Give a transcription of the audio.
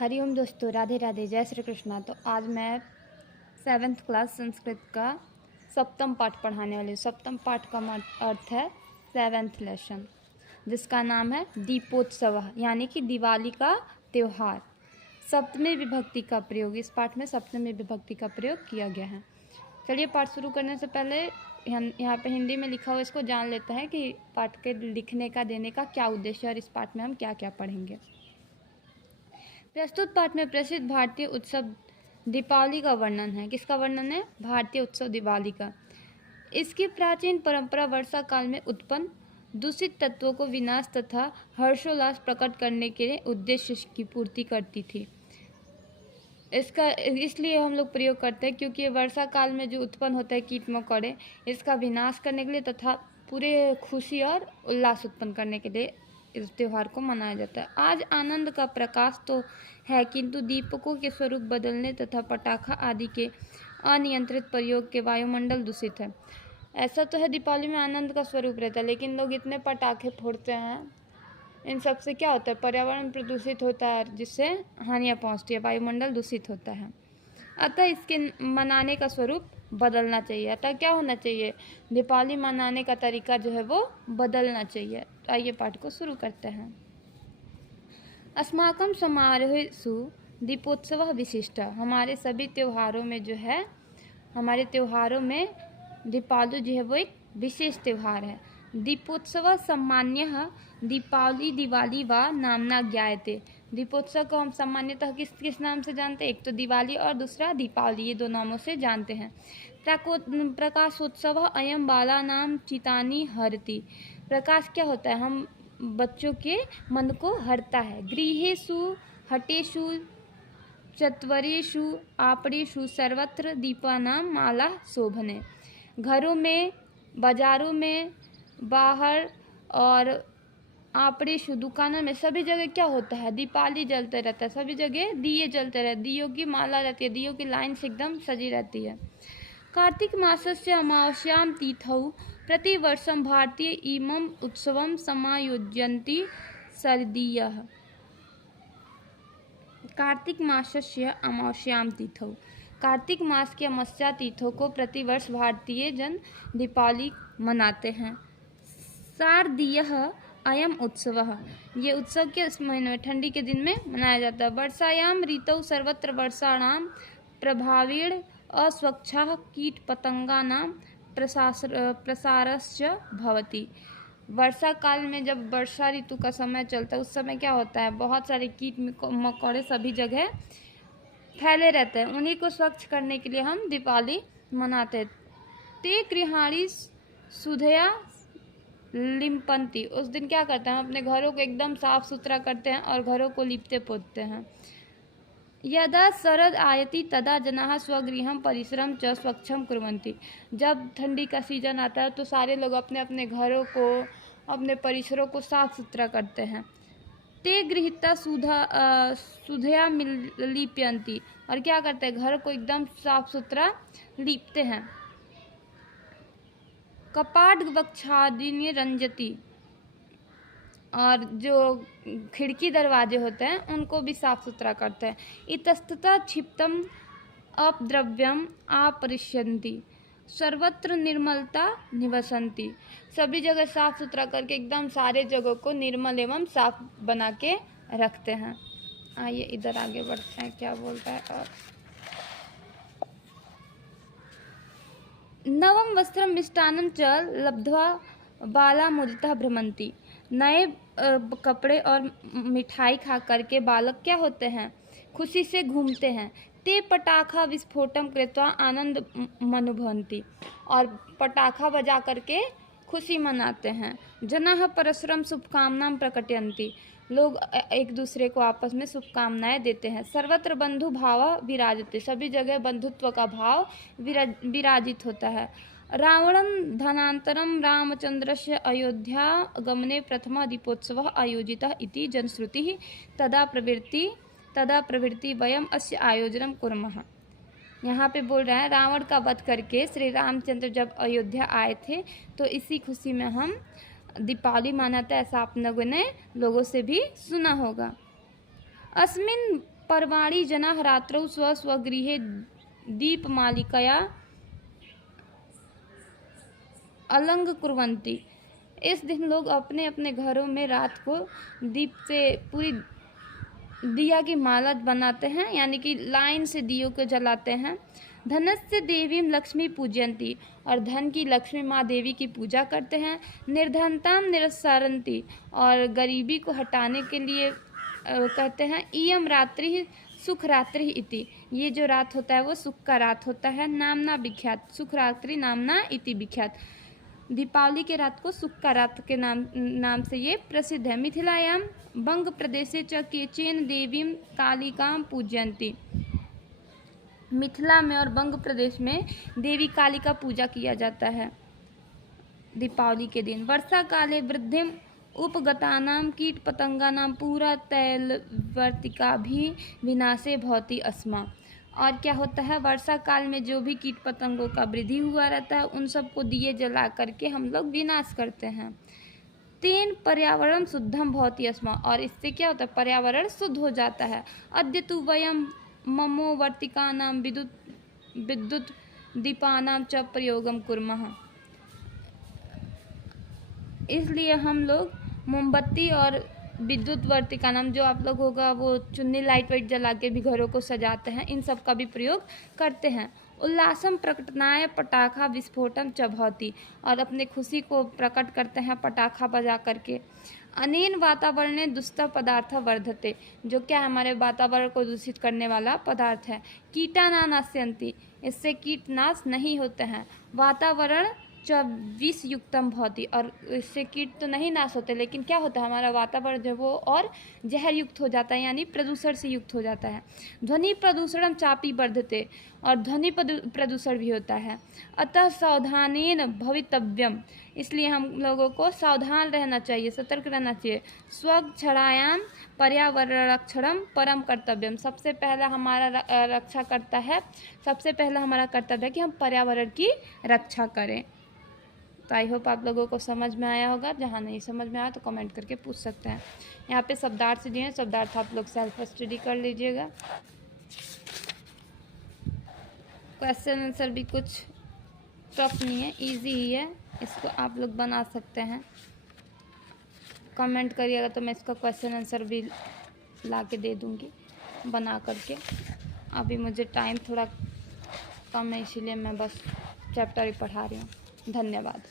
हरिओम दोस्तों, राधे राधे, जय श्री कृष्णा। तो आज मैं 7th क्लास संस्कृत का सप्तम पाठ पढ़ाने वाली हूँ। सप्तम पाठ का अर्थ है 7th लेसन, जिसका नाम है दीपोत्सव, यानी कि दिवाली का त्यौहार। सप्तमी विभक्ति का प्रयोग, इस पाठ में सप्तमी विभक्ति का प्रयोग किया गया है। चलिए पाठ शुरू करने से पहले यहाँ पे हिंदी में लिखा हुआ इसको जान लेते हैं कि पाठ के लिखने का देने का क्या उद्देश्य है और इस पाठ में हम क्या क्या पढ़ेंगे। प्रस्तुत पाठ में प्रसिद्ध भारतीय उत्सव दीपावली का वर्णन है। किसका वर्णन है? भारतीय उत्सव दिवाली का। इसकी प्राचीन परंपरा वर्षा काल में उत्पन्न दूषित तत्वों को विनाश तथा हर्षोल्लास प्रकट करने के उद्देश्य की पूर्ति करती थी। इसका इसलिए हम लोग प्रयोग करते हैं क्योंकि वर्षा काल में जो उत्पन्न होता है कीट मकोड़े, इसका विनाश करने के लिए तथा पूरे खुशी और उल्लास उत्पन्न करने के लिए इस त्यौहार को मनाया जाता है। आज आनंद का प्रकाश तो है, किंतु दीपकों के स्वरूप बदलने तथा पटाखा आदि के अनियंत्रित प्रयोग के वायुमंडल दूषित है। ऐसा तो है दीपावली में आनंद का स्वरूप रहता है, लेकिन लोग इतने पटाखे फोड़ते हैं, इन सब से क्या होता है? पर्यावरण प्रदूषित होता है, जिससे हानियाँ पहुँचती है, वायुमंडल दूषित होता है। अतः इसके मनाने का स्वरूप बदलना चाहिए। अतः क्या होना चाहिए? दीपावली मनाने का तरीका जो है वो बदलना चाहिए। तो आइए पाठ को शुरू करते हैं। अस्माकं समारोहेषु दीपोत्सव विशिष्ट। हमारे सभी त्योहारों में जो है, हमारे त्योहारों में दीपावली जो है वो एक विशेष त्यौहार है। दीपोत्सव सामान्यतः दीपावली दिवाली व नामना ज्ञायते। दीपोत्सव को हम सामान्यतः किस नाम से जानते हैं? एक तो दिवाली और दूसरा दीपावली, ये दो नामों से जानते हैं। प्रकाशोत्सव अयम बालानां चितानि हरति। प्रकाश क्या होता है? हम बच्चों के मन को हरता है। गृहेषु हटेषु चत्वरेषु आपणेषु सर्वत्र दीपानां माला शोभने। घरों में, बाजारों में, बाहर और आपणेषु दुकानों में, सभी जगह क्या होता है? दीपावली जलते रहता है। सभी जगह दिए जलते रहते, दियों की माला रहती है, दियों की लाइन से एकदम सजी रहती है। कार्तिक मासस्य अमावास्यां तिथौ प्रतिवर्षं भारतीय इमं उत्सवं समायोजयन्ति सर्दीयः। कार्तिक मासस्य अमावास्यां तिथौ, कार्तिक मास के अमावस्या तिथों को प्रतिवर्ष भारतीय जन दीपावली मनाते हैं। शारदीयः अयम उत्सवः, ये उत्सव के इस महीने में, ठंडी के दिन में मनाया जाता है। वर्षायां ऋतौ सर्वत्र वर्षाणां प्रभावेण अस्वच्छाः कीट पतंगानां प्रसारश्च भवति। वर्षा काल में जब वर्षा ऋतु का समय चलता है, उस समय क्या होता है? बहुत सारे कीट मकोड़े सभी जगह फैले रहते हैं। उन्हीं को स्वच्छ करने के लिए हम दीपावली मनाते हैं। ते गृहाणि सुधया लिम्पन्ति, उस दिन क्या करते हैं? हम अपने घरों को एकदम साफ सुथरा करते हैं और घरों को लिपते पोतते हैं। यदा शरद आयति तदा जनाः स्वगृहं परिसरं च स्वच्छं कुर्वन्ति। जब ठंडी का सीजन आता है तो सारे लोग अपने अपने घरों को, अपने परिसरों को साफ सुथरा करते हैं। ते गृहीता सुधया लिप्यन्ति, और क्या करते हैं? घर को एकदम साफ सुथरा लीपते हैं। कपाट वक्षादीनि रंजति, और जो खिड़की दरवाजे होते हैं उनको भी साफ सुथरा करते हैं। इतस्ततः क्षिप्तम अपद्रव्यम अपरिष्यन्ति सर्वत्र निर्मलता निवसन्ति। सभी जगह साफ सुथरा करके एकदम सारे जगहों को निर्मल एवं साफ बना के रखते हैं। आइए इधर आगे बढ़ते हैं, क्या बोलता है। और नवम वस्त्रम मिष्टान्नं च लब्ध्वा बाला मुदिता भ्रमन्ति। नए कपड़े और मिठाई खा करके बालक क्या होते हैं? खुशी से घूमते हैं। ते पटाखा विस्फोटम कृत्वा आनंद मनुभवन्ति, और पटाखा बजा करके खुशी मनाते हैं। जनाः परस्परं शुभकामनां प्रकटयन्ति, लोग एक दूसरे को आपस में शुभकामनाएं देते हैं। सर्वत्र बंधु भाव विराजते, सभी जगह बंधुत्व का भाव विराजित होता है। रावणं धनान्तरं रामचन्द्रस्य अयोध्यागमने प्रथमः दीपोत्सवः आयोजितः इति जनश्रुतिः। तदा प्रवृत्ति वयम् अस्य आयोजनं कुर्मः। यहाँ पे बोल रहा है, रावण का वध करके श्री रामचंद्र जब अयोध्या आए थे तो इसी खुशी में हम दीपावली मनाते हैं। ऐसा आप लोगों ने लोगों से भी सुना होगा। अस्मिन् पर्वाणि जनाः रात्रौ स्वस्वगृहे दीपमालिकया अलङ्कुर्वन्ति। इस दिन लोग अपने अपने घरों में रात को दीप से पूरी दिया की माला बनाते हैं, यानी कि लाइन से दियों को जलाते हैं। धनस्य देवीं लक्ष्मी पूजयन्ति, और धन की लक्ष्मी माँ देवी की पूजा करते हैं। निर्धनतां निरसरन्ति, और गरीबी को हटाने के लिए कहते हैं। इयं रात्रि सुख रात्रि इति, ये जो रात होता है वो सुख का रात होता है। नामना विख्यात, सुख रात्रि नामना इति विख्यात, दीपावली के रात को सुख का रात के नाम से ये प्रसिद्ध है। मिथिलायां बंग प्रदेशे च केचन देवीं कालिकां पूजयन्ति, मिथिला में और बंग प्रदेश में देवी काली का पूजा किया जाता है दीपावली के दिन। वर्षा काले वृद्धिम उपगतानां कीट पतंगानां पूरा तैलवर्तिका भी विनाशे भवति अस्मा, और क्या होता है, वर्षा काल में जो भी कीट पतंगों का वृद्धि हुआ रहता है उन सबको दिए जला करके हम लोग विनाश करते हैं। तेन पर्यावरण शुद्धम भवति अस्मा, और इससे क्या होता है, पर्यावरण शुद्ध हो जाता है। अद्य तु वयं ममो वर्तिकानां विद्युत दीपानां च प्रयोगम कुर्मः, इसलिए हम लोग मोमबत्ती और विद्युत वर्तिका नाम जो आप लोग होगा वो चुन्नी लाइट वाइट जला के भी घरों को सजाते हैं, इन सब का भी प्रयोग करते हैं। उल्लासम प्रकटनाय पटाखा विस्फोटम च भवति, और अपने खुशी को प्रकट करते हैं पटाखा बजा करके। अनेन वातावरणे दुष्ट पदार्थ वर्धते, जो क्या हमारे वातावरण को दूषित करने वाला पदार्थ है। कीटा न नास्यन्ति, इससे कीट नाश नहीं होते हैं। वातावरण च विष युक्तम भवति, और इससे कीट तो नहीं नाश होते, लेकिन क्या होता है, हमारा वातावरण जो वो और जहर युक्त हो जाता है, यानी प्रदूषण से युक्त हो जाता है। ध्वनि प्रदूषणम चापी वर्धते, और ध्वनि प्रदूषण भी होता है। अतः सावधानेन भवितव्यम, इसलिए हम लोगों को सावधान रहना चाहिए, सतर्क रहना चाहिए। स्वच्छायाम पर्यावरणरक्षणम परम कर्तव्यम, सबसे पहला हमारा रक्षा करता है, सबसे पहला हमारा कर्तव्य है कि हम पर्यावरण की रक्षा करें। तो आई होप आप लोगों को समझ में आया होगा। जहाँ नहीं समझ में आया तो कमेंट करके पूछ सकते हैं। यहाँ पे शब्दार्थ दिए हैं, शब्दार्थ आप लोग सेल्फ स्टडी कर लीजिएगा। क्वेश्चन आंसर भी कुछ टफ नहीं है, इजी ही है, इसको आप लोग बना सकते हैं। कमेंट करिएगा तो मैं इसका क्वेश्चन आंसर भी ला के दे दूँगी बना करके। अभी मुझे टाइम थोड़ा कम है, इसीलिए मैं बस चैप्टर ही पढ़ा रही हूँ। धन्यवाद।